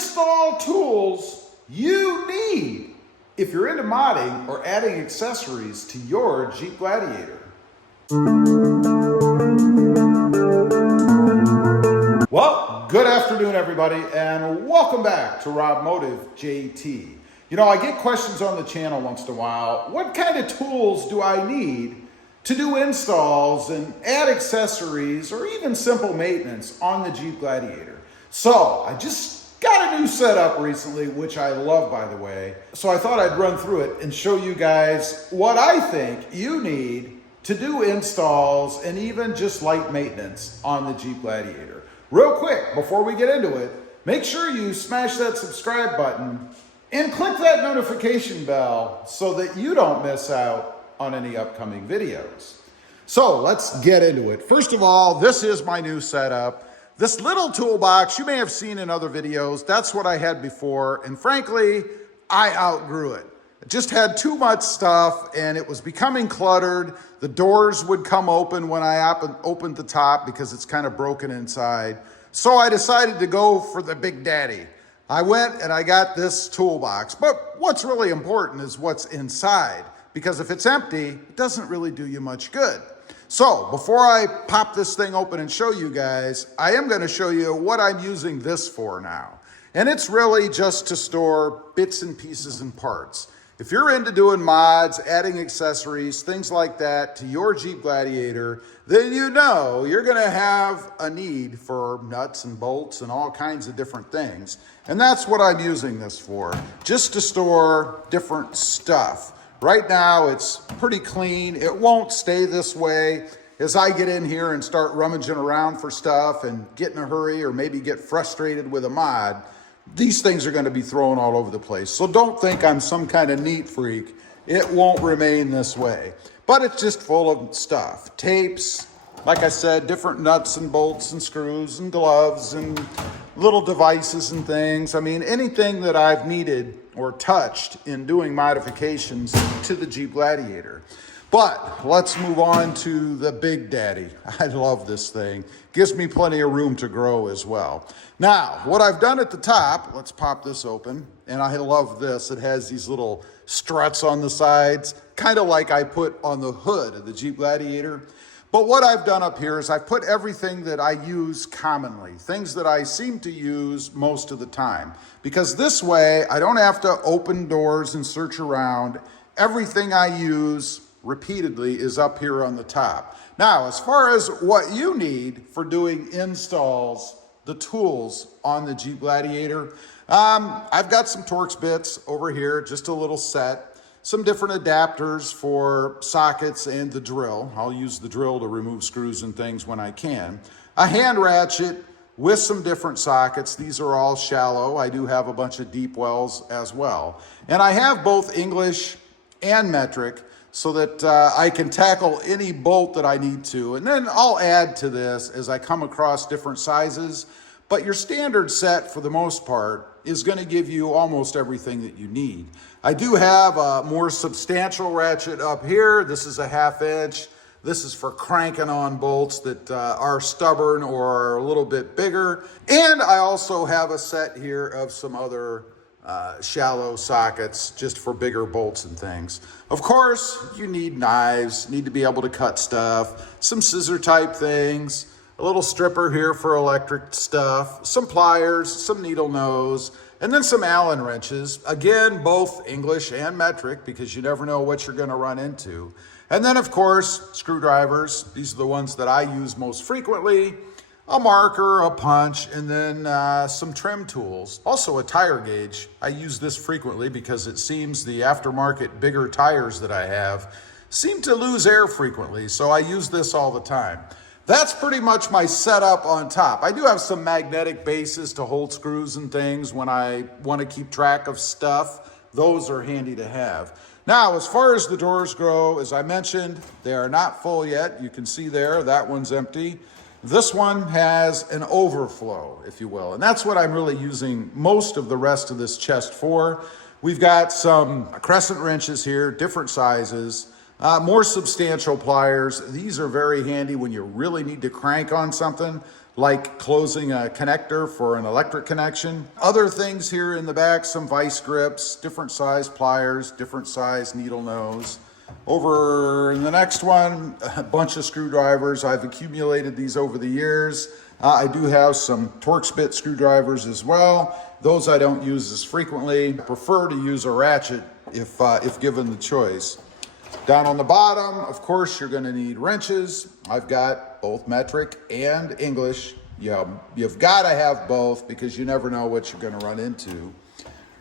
install tools you need if you're into modding or adding accessories to your Jeep Gladiator. Well, good afternoon, everybody, and welcome back to Rob Motive JT. You know, I get questions on the channel once in a while. What kind of tools do I need to do installs and add accessories or even simple maintenance on the Jeep Gladiator? So I just got a new setup recently, which I love, by the way. So I thought I'd run through it and show you guys what I think you need to do installs and even just light maintenance on the Jeep Gladiator. Real quick, before we get into it, make sure you smash that subscribe button and click that notification bell so that you don't miss out on any upcoming videos. So let's get into it. First of all, this is my new setup. This little toolbox you may have seen in other videos. That's what I had before, and frankly, I outgrew it. It just had too much stuff and it was becoming cluttered. The doors would come open when I opened the top because it's kind of broken inside. So I decided to go for the Big Daddy. I went and I got this toolbox, but what's really important is what's inside, because if it's empty, it doesn't really do you much good. So before I pop this thing open and show you guys, I am going to show you what I'm using this for now. And it's really just to store bits and pieces and parts. If you're into doing mods, adding accessories, things like that to your Jeep Gladiator, then you know you're gonna have a need for nuts and bolts and all kinds of different things. And that's what I'm using this for, just to store different stuff. Right now, it's pretty clean. It won't stay this way. As I get in here and start rummaging around for stuff and get in a hurry or maybe get frustrated with a mod, these things are going to be thrown all over the place. So don't think I'm some kind of neat freak. It won't remain this way. But it's just full of stuff. Tapes, like I said, different nuts and bolts and screws and gloves and little devices and things. I mean, anything that I've needed or touched in doing modifications to the Jeep Gladiator. But let's move on to the Big Daddy. I love this thing. Gives me plenty of room to grow as well. Now, what I've done at the top, let's pop this open, and I love this. It has these little struts on the sides, kind of like I put on the hood of the Jeep Gladiator. But what I've done up here is I've put everything that I use commonly, things that I seem to use most of the time. Because this way, I don't have to open doors and search around. Everything I use repeatedly is up here on the top. Now, as far as what you need for doing installs, the tools on the Jeep Gladiator, I've got some Torx bits over here, just a little set, some different adapters for sockets and the drill. I'll use the drill to remove screws and things when I can. A hand ratchet with some different sockets. These are all shallow. I do have a bunch of deep wells as well. And I have both English and metric, so that I can tackle any bolt that I need to. And then I'll add to this as I come across different sizes. But your standard set, for the most part, is going to give you almost everything that you need. I do have a more substantial ratchet up here. This is a 1/2 inch. This is for cranking on bolts that are stubborn or are a little bit bigger. And I also have a set here of some other shallow sockets just for bigger bolts and things. Of course, you need knives, need to be able to cut stuff, some scissor type things, a little stripper here for electric stuff, some pliers, some needle nose, and then some Allen wrenches. Again, both English and metric, because you never know what you're going to run into. And then, of course, screwdrivers. These are the ones that I use most frequently. A marker, a punch, and then some trim tools. Also a tire gauge. I use this frequently because it seems the aftermarket bigger tires that I have seem to lose air frequently, so I use this all the time. That's pretty much my setup on top. I do have some magnetic bases to hold screws and things when I want to keep track of stuff. Those are handy to have. Now, as far as the doors go, as I mentioned, they are not full yet. You can see there, that one's empty. This one has an overflow, if you will, and that's what I'm really using most of the rest of this chest for. We've got some crescent wrenches here, different sizes, more substantial pliers. These are very handy when you really need to crank on something. like closing a connector for an electric connection. Other things here in the back, some vice grips, different size pliers, different size needle nose. Over in the next one, a bunch of screwdrivers. I've accumulated these over the years. I do have some Torx bit screwdrivers as well. Those I don't use as frequently. I prefer to use a ratchet if given the choice. Down on the bottom, of course, you're going to need wrenches. I've got both metric and English. You've got to have both because you never know what you're going to run into.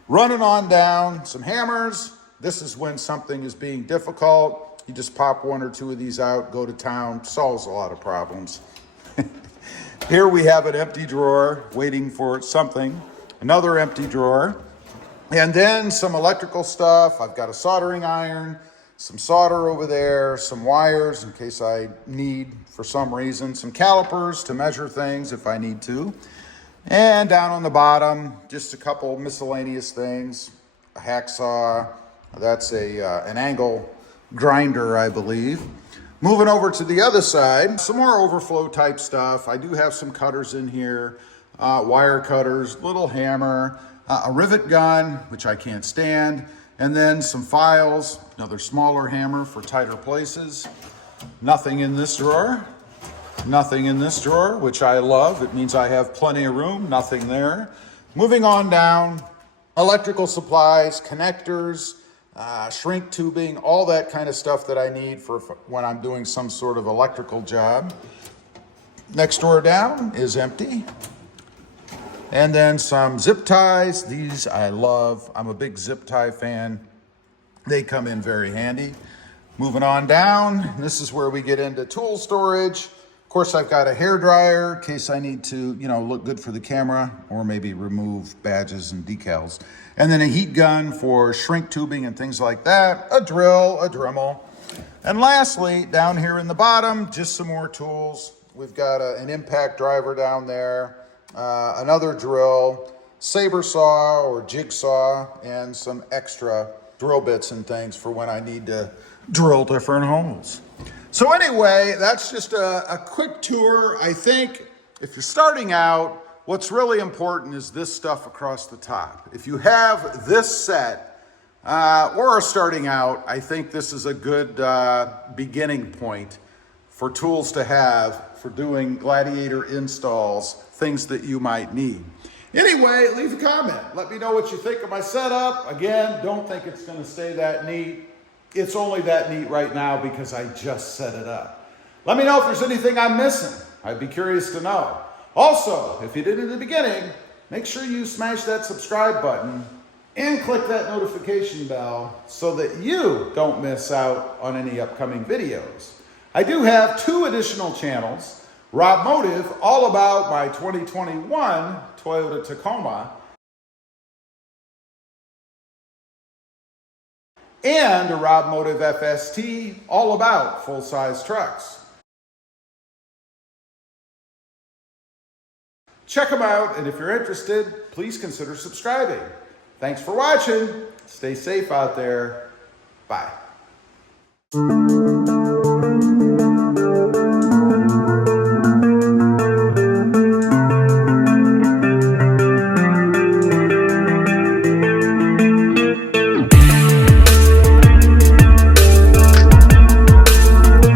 Running on down, some hammers. This is when something is being difficult. You just pop one or two of these out, go to town, solves a lot of problems. Here we have an empty drawer waiting for something. Another empty drawer. And then some electrical stuff. I've got a soldering iron, some solder over there, some wires in case I need for some reason, some calipers to measure things if I need to. And down on the bottom, just a couple miscellaneous things. A hacksaw, that's an angle grinder, I believe. Moving over to the other side, some more overflow type stuff. I do have some cutters in here, wire cutters, little hammer, a rivet gun, which I can't stand, and then some files, another smaller hammer for tighter places. Nothing in this drawer. Nothing in this drawer, which I love. It means I have plenty of room. Nothing there. Moving on down, electrical supplies, connectors, shrink tubing, all that kind of stuff that I need for when I'm doing some sort of electrical job. Next drawer down is empty. And then some zip ties. These I love. I'm a big zip tie fan. They come in very handy. Moving on down, this is where we get into tool storage. Of course, I've got a hair dryer in case I need to, look good for the camera or maybe remove badges and decals. And then a heat gun for shrink tubing and things like that. A drill, a Dremel. And lastly, down here in the bottom, just some more tools. We've got an impact driver down there, another drill, saber saw or jigsaw, and some extra drill bits and things for when I need to drill different holes. So anyway, that's just a quick tour. I think if you're starting out, what's really important is this stuff across the top. If you have this set or are starting out, I think this is a good beginning point for tools to have for doing Gladiator installs, things that you might need. Anyway, leave a comment. Let me know what you think of my setup. Again, don't think it's going to stay that neat. It's only that neat right now because I just set it up. Let me know if there's anything I'm missing. I'd be curious to know. Also, if you did in the beginning, make sure you smash that subscribe button and click that notification bell so that you don't miss out on any upcoming videos. I do have 2 additional channels. Rob Motive, all about my 2021 Toyota Tacoma, and a Rob Motive FST, all about full-size trucks. Check them out, and if you're interested, please consider subscribing. Thanks for watching. Stay safe out there. Bye.